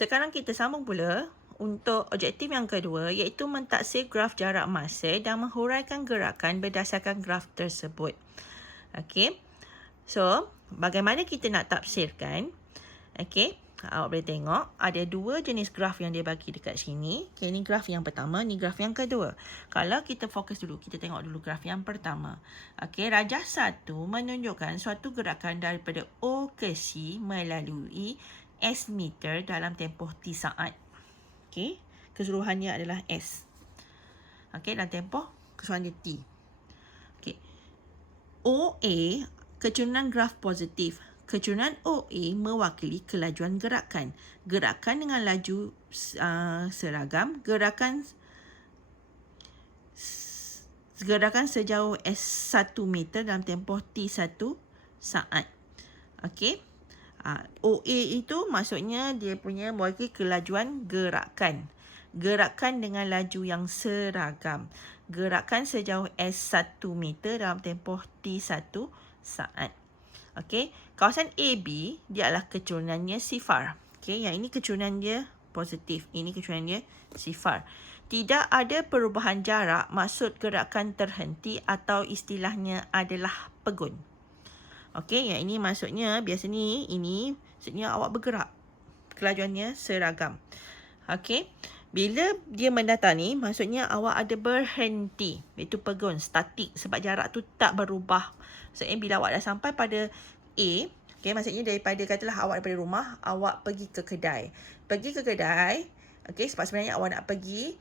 Sekarang kita sambung pula untuk objektif yang kedua, iaitu mentaksir graf jarak masa dan menghuraikan gerakan berdasarkan graf tersebut. Okey. So, bagaimana kita nak tafsirkan? Okey. Awak boleh tengok ada dua jenis graf yang dia bagi dekat sini. Okay, ini graf yang pertama, ni graf yang kedua. Kalau kita fokus dulu, kita tengok dulu graf yang pertama. Okey, rajah 1 menunjukkan suatu gerakan daripada O ke C melalui S meter dalam tempoh T saat. Okey, keseluruhannya adalah S. Okey, dalam tempoh keseluruhannya T. Okey. OA kecurunan graf positif. Kecurunan OA mewakili kelajuan gerakan. Gerakan dengan laju seragam, gerakan sejauh S1 meter dalam tempoh T1 saat. Okey. OA itu maksudnya dia punya mewakili kelajuan gerakan. Gerakan dengan laju yang seragam. Gerakan sejauh S1 meter dalam tempoh T1 saat. Okey, kawasan AB dia adalah kecurunannya sifar. Okey, yang ini kecurunan dia positif, ini kecurunan dia sifar. Tidak ada perubahan jarak, maksud gerakan terhenti atau istilahnya adalah pegun. Okey, yang ini maksudnya biasa ni ini maksudnya awak bergerak. Kelajuannya seragam. Okey. Bila dia mendatang ni, maksudnya awak ada berhenti. Iaitu pegun, statik. Sebab jarak tu tak berubah. Maksudnya bila awak dah sampai pada A, okay, maksudnya daripada, katalah awak daripada rumah, awak pergi ke kedai. Pergi ke kedai, okay, sebab sebenarnya awak nak pergi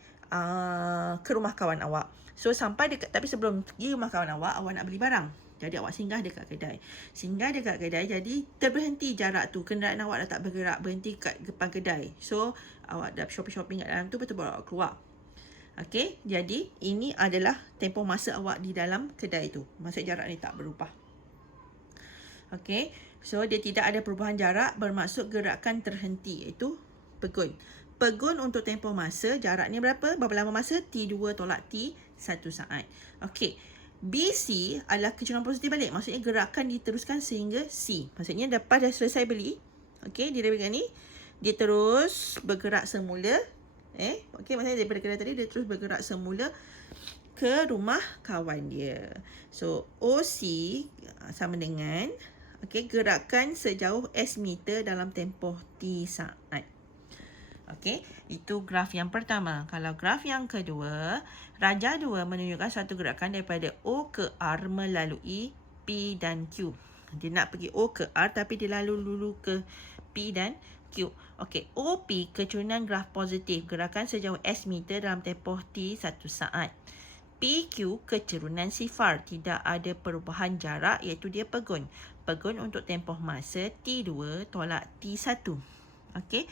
ke rumah kawan awak. So, sampai dekat, tapi sebelum pergi rumah kawan awak nak beli barang. Jadi awak singgah dekat kedai. Singgah dekat kedai, jadi terberhenti jarak tu. Kenderaan awak dah tak bergerak, berhenti kat depan kedai. So, awak dah shopping-shopping kat dalam tu, betul baru awak keluar. Okey, jadi ini adalah tempoh masa awak di dalam kedai tu. Maksud jarak ni tak berubah. Okey, so dia tidak ada perubahan jarak, bermaksud gerakan terhenti, iaitu pegun. Pegun untuk tempoh masa, jaraknya berapa? Berapa lama masa? T2 tolak T1 saat. Okey. BC adalah kecurunan positif balik. Maksudnya gerakan diteruskan sehingga C. Maksudnya lepas dah selesai beli, okey, dia daripada ni, dia terus bergerak semula. Okey, maksudnya daripada kedai tadi, dia terus bergerak semula ke rumah kawan dia. So, OC sama dengan, okey, gerakan sejauh S meter dalam tempoh T saat. Okey, itu graf yang pertama. Kalau graf yang kedua, rajah 2 menunjukkan satu gerakan daripada O ke R melalui P dan Q. Dia nak pergi O ke R tapi dia lalu ke P dan Q. Okey, OP kecurunan graf positif, gerakan sejauh S meter dalam tempoh T1 saat. PQ kecurunan sifar, tidak ada perubahan jarak iaitu dia pegun. Pegun untuk tempoh masa T2 tolak T1. Okey.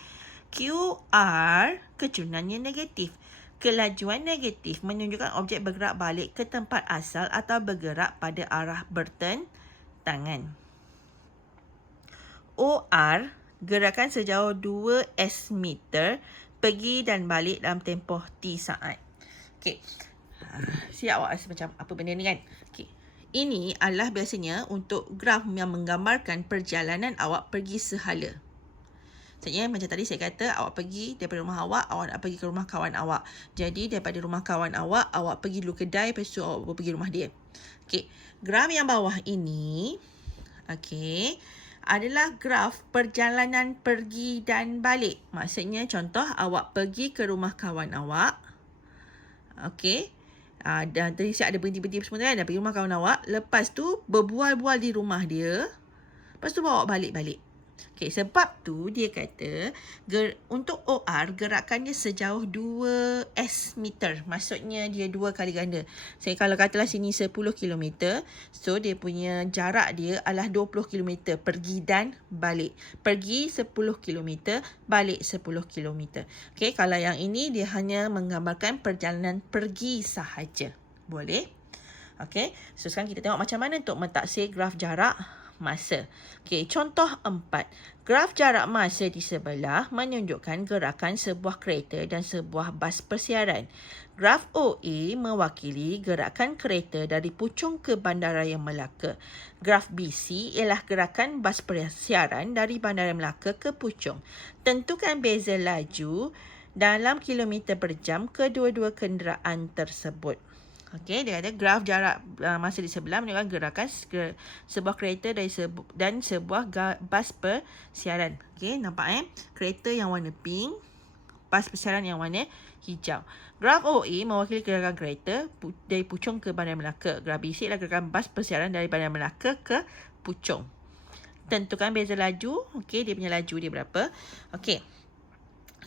QR kecurunannya negatif. Kelajuan negatif menunjukkan objek bergerak balik ke tempat asal atau bergerak pada arah bertentangan. OR gerakan sejauh 2S meter pergi dan balik dalam tempoh T saat. Okey. Siap awak rasa macam apa benda ni kan? Okey. Ini adalah biasanya untuk graf yang menggambarkan perjalanan awak pergi sehala. Maksudnya macam tadi saya kata, awak pergi daripada rumah awak nak pergi ke rumah kawan awak. Jadi daripada rumah kawan awak pergi dulu kedai, lepas tu awak pergi rumah dia. Okey, graf yang bawah ini, okey, adalah graf perjalanan pergi dan balik. Maksudnya contoh awak pergi ke rumah kawan awak. Okey. Dan tadi saya ada berhenti-berhenti semua kan, dah pergi rumah kawan awak. Lepas tu berbual-bual di rumah dia. Lepas tu bawa balik-balik. Okey, sebab tu dia kata untuk OR gerakannya sejauh 2S meter. Maksudnya dia 2 kali ganda. Kalau katalah sini 10 km, so dia punya jarak dia adalah 20 km pergi dan balik. Pergi 10 km, balik 10 km. Okey, kalau yang ini dia hanya menggambarkan perjalanan pergi sahaja. Boleh? Okey, so sekarang kita tengok macam mana untuk mentaksir graf jarak masa. Okey, contoh 4. Graf jarak masa di sebelah menunjukkan gerakan sebuah kereta dan sebuah bas persiaran. Graf OA mewakili gerakan kereta dari Puchong ke Bandaraya Melaka. Graf BC ialah gerakan bas persiaran dari Bandaraya Melaka ke Puchong. Tentukan beza laju dalam kilometer per jam kedua-dua kenderaan tersebut. Okey, dia ada graf jarak masa di sebelah menunjukkan gerakan sebuah kereta dan sebuah bas persiaran. Okey, nampak kereta yang warna pink, bas persiaran yang warna hijau. Graf OA mewakili gerakan kereta dari Puchong ke Bandar Melaka. Graf BC adalah gerakan bas persiaran dari Bandar Melaka ke Puchong. Tentukan beza laju. Okey, dia punya laju dia berapa. Okey.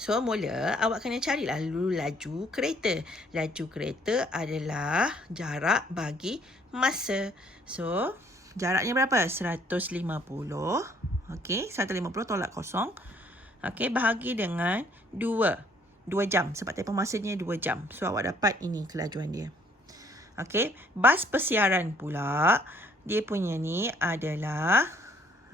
So, mula awak kena carilah dulu laju kereta. Laju kereta adalah jarak bagi masa. So, jaraknya berapa? 150. Okey, 150 tolak kosong. Okey, bahagi dengan 2. 2 jam. Sebab tempoh masanya 2 jam. So, awak dapat ini kelajuan dia. Okey, bas persiaran pula, dia punya ni adalah,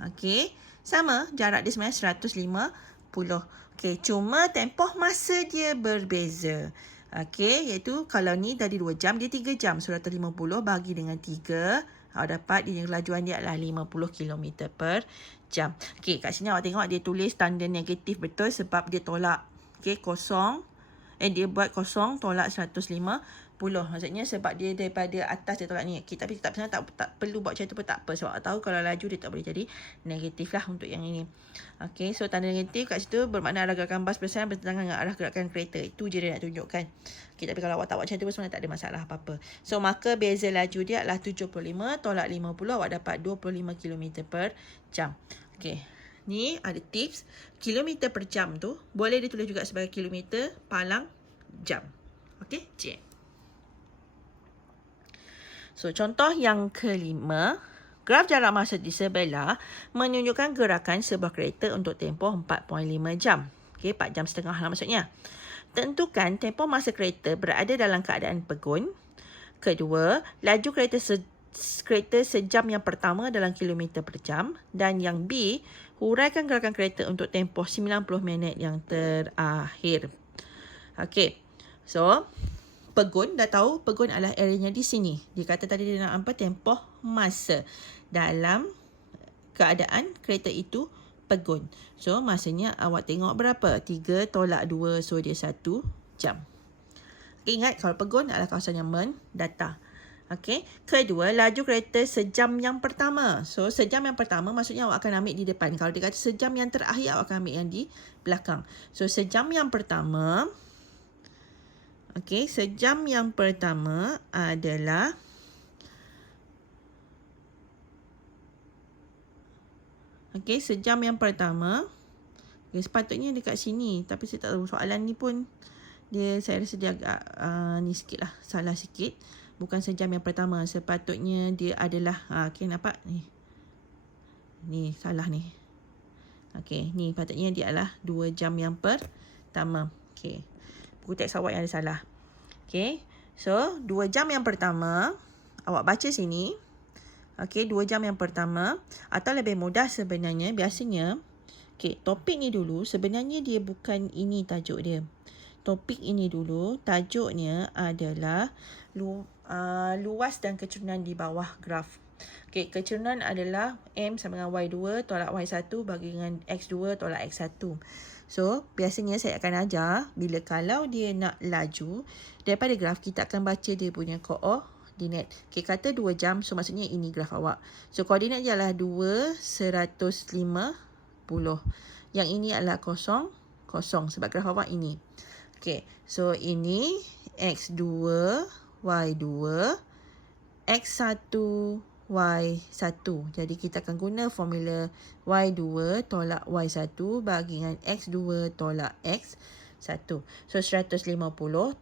okey, sama. Jarak dia sebenarnya 150. Okey, cuma tempoh masa dia berbeza. Okey, iaitu kalau ni tadi 2 jam, dia 3 jam. So, 150 bagi dengan 3. Awak dapat dia kelajuan dia adalah 50 km per jam. Okey, kat sini awak tengok dia tulis tanda negatif betul sebab dia tolak. Okey, kosong. Dia buat kosong tolak 150. Maksudnya sebab dia daripada atas dia tolak ni. Okay, tapi sebenarnya tak perlu buat macam tu pun tak apa. Sebab tahu kalau laju dia tak boleh jadi negatif lah untuk yang ini. Okay, so tanda negatif kat situ bermakna arah gerakan bas persiaran bertentangan dengan arah gerakan kereta. Itu je dia nak tunjukkan. Okay, tapi kalau awak tak buat macam tu pun sebenarnya tak ada masalah apa-apa. So, maka beza laju dia adalah 75 tolak 50. Awak dapat 25 km per jam. Okay. Ni ada tips. Kilometer per jam tu boleh ditulis juga sebagai kilometer palang jam. Okey, cek. So, contoh yang kelima. Graf jarak masa di sebelah menunjukkan gerakan sebuah kereta untuk tempoh 4.5 jam. Okey, 4 jam setengah lah maksudnya. Tentukan tempoh masa kereta berada dalam keadaan pegun. Kedua, laju kereta sejam yang pertama dalam kilometer per jam. Dan yang B, huraikan gerakan kereta untuk tempoh 90 minit yang terakhir. Okey. So, pegun, dah tahu pegun adalah areanya di sini. Dia kata tadi dia nak apa? Tempoh masa dalam keadaan kereta itu pegun. So, masanya awak tengok berapa? 3 tolak 2, so dia 1 jam. Ingat, kalau pegun adalah kawasan yang mendata. Okey. Kedua, laju kereta sejam yang pertama. So, sejam yang pertama maksudnya awak akan ambil di depan. Kalau dia kata sejam yang terakhir, awak akan ambil yang di belakang. So, sejam yang pertama, okey, sejam yang pertama adalah sejam yang pertama. Okay, sepatutnya dekat sini. Tapi saya tak tahu soalan ni pun saya rasa dia agak ni sikit lah. Salah sikit. Bukan sejam yang pertama. Sepatutnya dia adalah okey, nampak ni. Ni salah ni. Okey, ni patutnya dia adalah 2 jam yang pertama. Okey. Buku teks awak yang ada salah. Okey. So, 2 jam yang pertama, awak baca sini. Okey, 2 jam yang pertama. Atau lebih mudah sebenarnya, biasanya, okey, topik ni dulu, sebenarnya dia bukan ini tajuk dia. Topik ini dulu, tajuknya adalah luas dan kecerunan di bawah graf. Okey, kecerunan adalah M sama dengan Y2 tolak Y1 bagi dengan X2 tolak X1. So, biasanya saya akan ajar bila kalau dia nak laju, daripada graf kita akan baca dia punya koordinat. Okey, kata 2 jam, so maksudnya ini graf awak. So, koordinat dia adalah 2, 150. Yang ini adalah 0, 0 sebab graf awak ini. Okey, so ini X2, Y2, X1, Y1. Jadi kita akan guna formula Y2 tolak Y1 bagi dengan X2 tolak X1. So 150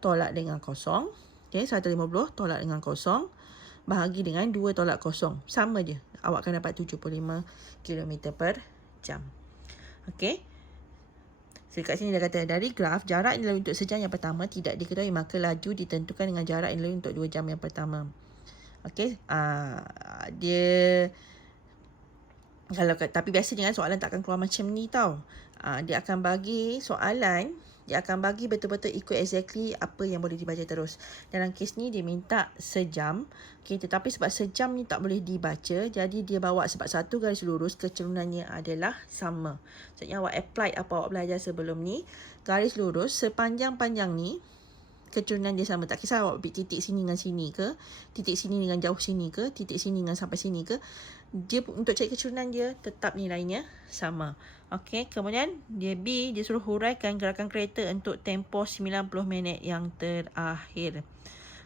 tolak dengan 0. Okay, 150 tolak dengan 0 bahagi dengan 2 tolak 0. Sama je. Awak akan dapat 75 km per jam. Okay. So kat sini dia kata dari graf jarak yang dilalui untuk sejam yang pertama tidak diketahui, maka laju ditentukan dengan jarak yang dilalui untuk 2 jam yang pertama. Okey, dia Tapi biasanya soalan tak akan keluar macam ni tau. Dia akan bagi soalan, dia akan bagi betul-betul ikut exactly apa yang boleh dibaca terus. Dalam kes ni dia minta sejam. Okay, tetapi sebab sejam ni tak boleh dibaca, jadi dia bawa sebab satu garis lurus kecerunannya adalah sama. Maksudnya awak apply apa awak belajar sebelum ni. Garis lurus sepanjang-panjang ni keturunan dia sama. Tak kisah awak ambil titik sini dengan sini ke, titik sini dengan jauh sini ke, titik sini dengan sampai sini ke, dia untuk cari keturunan dia tetap nilainya sama. Okey, kemudian dia B, dia suruh huraikan gerakan kereta untuk tempoh 90 minit yang terakhir.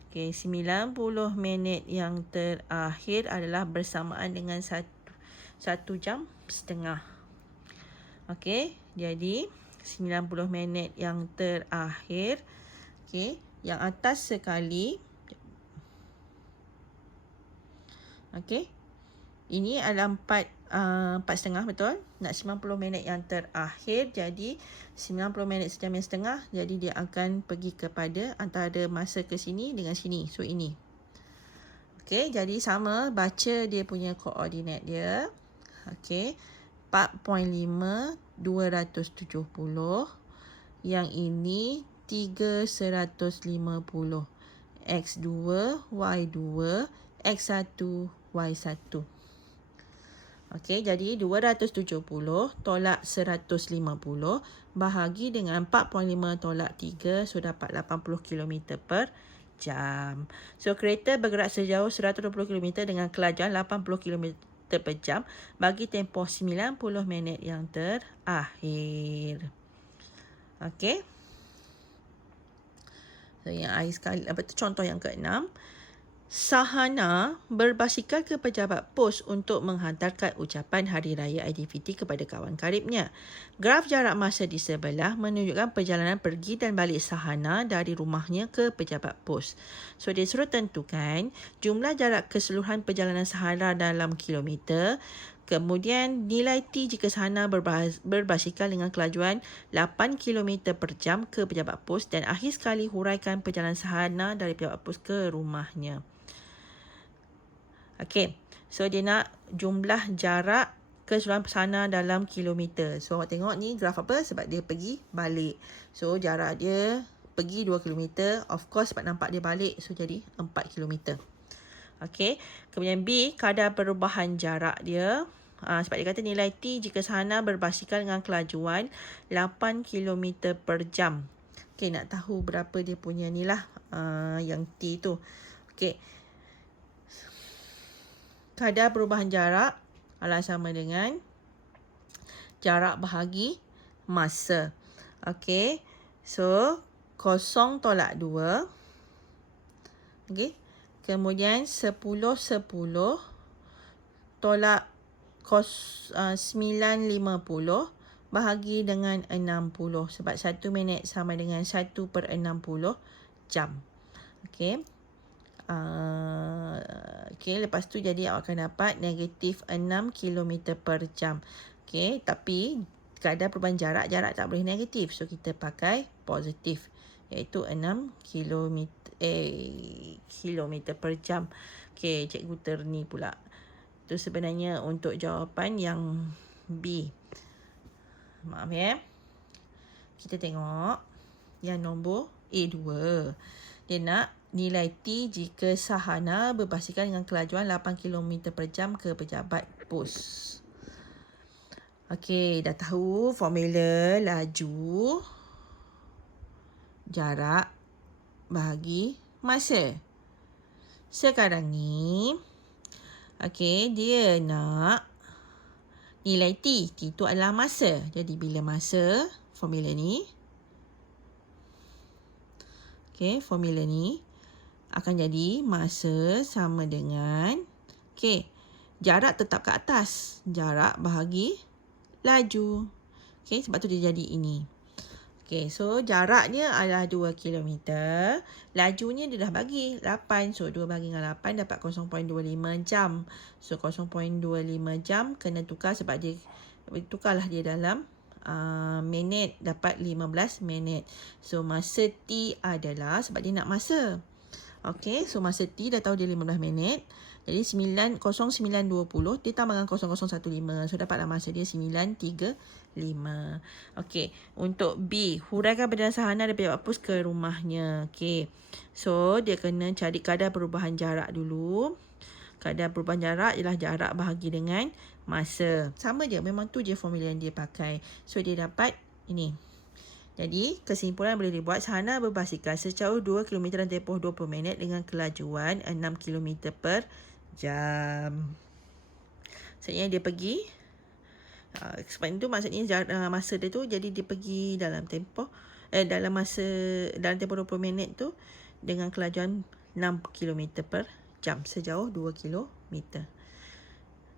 Okey, 90 minit yang terakhir adalah bersamaan dengan 1 jam setengah. Okey, jadi 90 minit yang terakhir. Okey, yang atas sekali. Okey. Ini adalah 4.5 betul? Nak 90 minit yang terakhir, jadi 90 minit sejam yang setengah, jadi dia akan pergi kepada antara masa ke sini dengan sini. So ini. Okey, jadi sama baca dia punya koordinat dia. Okey. 4.5 270. Yang ini 350. X2, Y2, X1, Y1. Okey, jadi 270 tolak 150 bahagi dengan 4.5 tolak 3, so dapat 80 km per jam. So, kereta bergerak sejauh 120 km dengan kelajuan 80 km per jam bagi tempoh 90 minit yang terakhir. Okey. So, yang akhir sekali, contoh yang ke-6. Sahana berbasikal ke pejabat pos untuk menghantarkan ucapan Hari Raya Aidilfitri kepada kawan karibnya. Graf jarak masa di sebelah menunjukkan perjalanan pergi dan balik Sahana dari rumahnya ke pejabat pos. So, dia suruh tentukan jumlah jarak keseluruhan perjalanan Sahana dalam kilometer. Kemudian nilai T jika Sahana berbasikal dengan kelajuan 8 km per jam ke pejabat pos, dan akhir sekali huraikan perjalanan Sahana dari pejabat pos ke rumahnya. Okey, so dia nak jumlah jarak keseluruhan Sahana dalam kilometer. So awak tengok ni graf apa? Sebab dia pergi balik. So jarak dia pergi 2 km. Of course sebab nampak dia balik, so jadi 4 km. Okey, kemudian B, kadar perubahan jarak dia. Sebab dia kata nilai T jika Sahana berbasikal dengan kelajuan 8 km per jam. Okey, nak tahu berapa dia punya ni lah, yang T tu. Okey, kadar perubahan jarak adalah sama dengan jarak bahagi masa. Okey, so 0 tolak 2. Okey, kemudian 10 tolak 950 bahagi dengan 60. Sebab 1 minit sama dengan 1/60 jam. Okey. Okey, lepas tu jadi awak akan dapat negatif 6 km per jam. Okey, tapi kadar perubahan jarak tak boleh negatif. So, kita pakai positif, iaitu 6 km per jam. Okey, cikgu terni pula. Itu sebenarnya untuk jawapan yang B. Maaf ya. Kita tengok yang nombor A2. Dia nak nilai T jika Sahana berbasikal dengan kelajuan 8 km per jam ke pejabat pos. Okey, dah tahu formula laju, jarak bahagi masa. Sekarang ni, okey, dia nak nilai T. T itu adalah masa. Jadi, bila masa, formula ni. Okey, formula ni akan jadi masa sama dengan, okey, jarak tetap ke atas. Jarak bahagi laju. Okey, sebab tu dia jadi ini. Okey, so jaraknya adalah 2 km. Lajunya dia dah bagi 8. So, 2 bagi dengan 8 dapat 0.25 jam. So, 0.25 jam kena tukar sebab dia, tukarlah dia dalam minit, dapat 15 minit. So, masa T adalah, sebab dia nak masa. Okey, so masa T dah tahu dia 15 minit. Jadi 0920 dia tambahkan 0015. So dapatlah masa dia 935. Okey, untuk B, huraikan berdasar sahana daripada Pak Pus ke rumahnya. Okey. So dia kena cari kadar perubahan jarak dulu. Kadar perubahan jarak ialah jarak bahagi dengan masa. Sama je, memang tu je formula yang dia pakai. So dia dapat ini. Jadi kesimpulan boleh dibuat, sahana berbasikal sejauh 2 km dan tempoh 20 minit dengan kelajuan 6 km per jam. Maksudnya dia pergi sebab itu maksudnya masa dia tu, jadi dia pergi dalam tempoh dalam tempoh 20 minit tu dengan kelajuan 6 km per jam sejauh 2 km.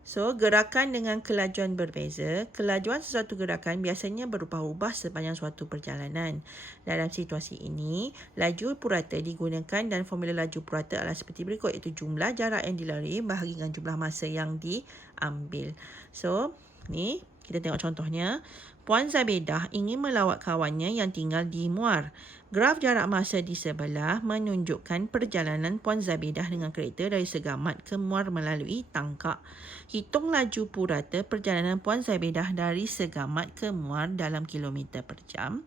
So, gerakan dengan kelajuan berbeza. Kelajuan sesuatu gerakan biasanya berubah-ubah sepanjang suatu perjalanan. Dalam situasi ini, laju purata digunakan dan formula laju purata adalah seperti berikut, iaitu jumlah jarak yang dilalui bahagi dengan jumlah masa yang diambil. So, ni kita tengok contohnya. Puan Zabedah ingin melawat kawannya yang tinggal di Muar. Graf jarak masa di sebelah menunjukkan perjalanan Puan Zabedah dengan kereta dari Segamat ke Muar melalui Tangkak. Hitung laju purata perjalanan Puan Zabedah dari Segamat ke Muar dalam kilometer per jam.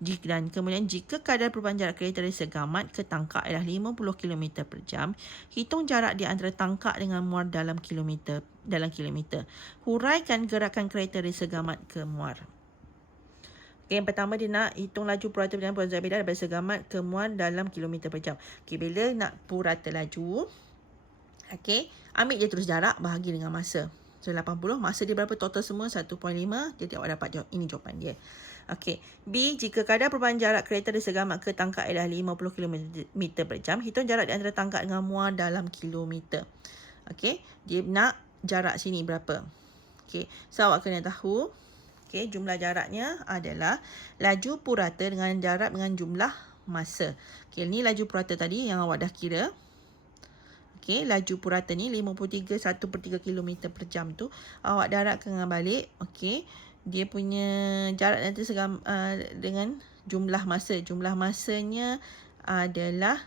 Dan kemudian jika kadar perubahan jarak kereta dari Segamat ke Tangkak adalah 50 km per jam, hitung jarak di antara Tangkak dengan Muar dalam kilometer. Huraikan gerakan kereta dari Segamat ke Muar. Okay, yang pertama dia nak hitung laju purata perjalanan Puan Zabedah daripada Segamat ke Muar dalam kilometer per jam. Okay, bila nak purata laju, okay, ambil je terus jarak bahagi dengan masa. So 80, masa dia berapa total semua? 1.5. Jadi awak dapat jawab, ini jawapan dia. Okay, B, jika kadar perubahan jarak kereta dari Segamat ke Tangkak adalah 50 km per jam, hitung jarak di antara Tangkak dengan Muar dalam kilometer. Okay, dia nak jarak sini berapa? Okay, so awak kena tahu, okay, jumlah jaraknya adalah laju purata dengan jarak dengan jumlah masa. Okay, ni laju purata tadi yang awak dah kira. Okay, laju purata ni 53 1/3 km per jam tu. Awak darabkan dengan balik. Okay, dia punya jarak nanti dengan jumlah masa. Jumlah masanya adalah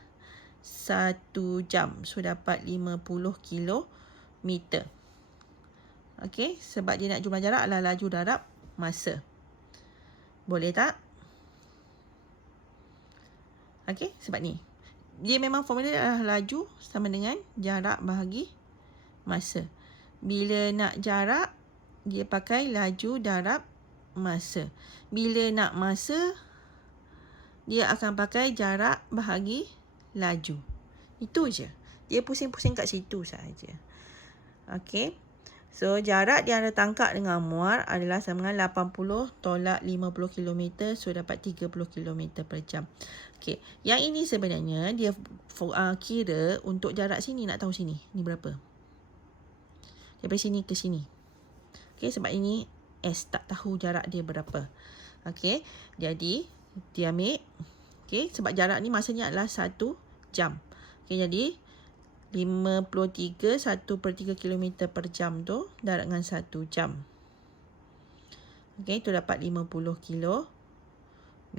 1 jam. So, dapat 50 km. Okay, sebab dia nak jumlah jarak adalah laju darab masa. Boleh tak? Okay, sebab ni. Dia memang formula adalah laju sama dengan jarak bahagi masa. Bila nak jarak, dia pakai laju darab masa. Bila nak masa, dia akan pakai jarak bahagi laju. Itu je. Dia pusing-pusing kat situ sahaja. Okay. So, jarak di antara Tangkak dengan Muar adalah sama dengan 80 tolak 50 km. So, dapat 30 km per jam. Okay. Yang ini sebenarnya dia kira untuk jarak sini. Nak tahu sini. Ni berapa? Daripada sini ke sini. Okay. Sebab ini S. Tak tahu jarak dia berapa. Okay. Jadi, dia ambil. Okay. Sebab jarak ni masanya adalah 1 jam. Okay. Jadi, 53 1/3 km per jam tu darab dengan 1 jam. Okey, tu dapat 50 km.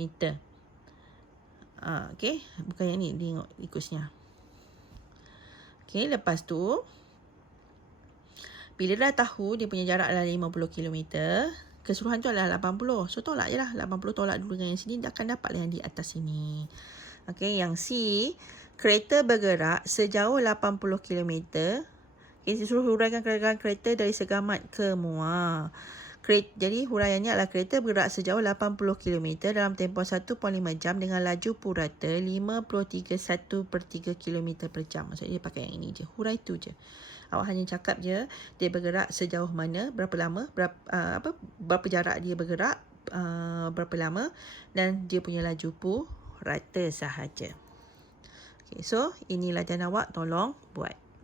Okey, bukan yang ni, tengok ikutnya. Okey, lepas tu bila dah tahu dia punya jarak adalah 50 km, keseluruhan tu adalah 80. So tolak je lah, 80 tolak dulu dengan yang sini, dia akan dapat yang di atas sini. Okey, yang C, kereta bergerak sejauh 80 km. Okay, suruh huraikan gerakan kereta dari Segamat ke Muar. Jadi huraiannya adalah kereta bergerak sejauh 80 km dalam tempoh 1.5 jam dengan laju purata 53 1/3 km per jam. Maksudnya dia pakai yang ini je. Hurai tu je. Awak hanya cakap je dia bergerak sejauh mana, berapa lama, berapa jarak dia bergerak, berapa lama, dan dia punya laju purata sahaja. Okay, so ini latihan awak, tolong buat.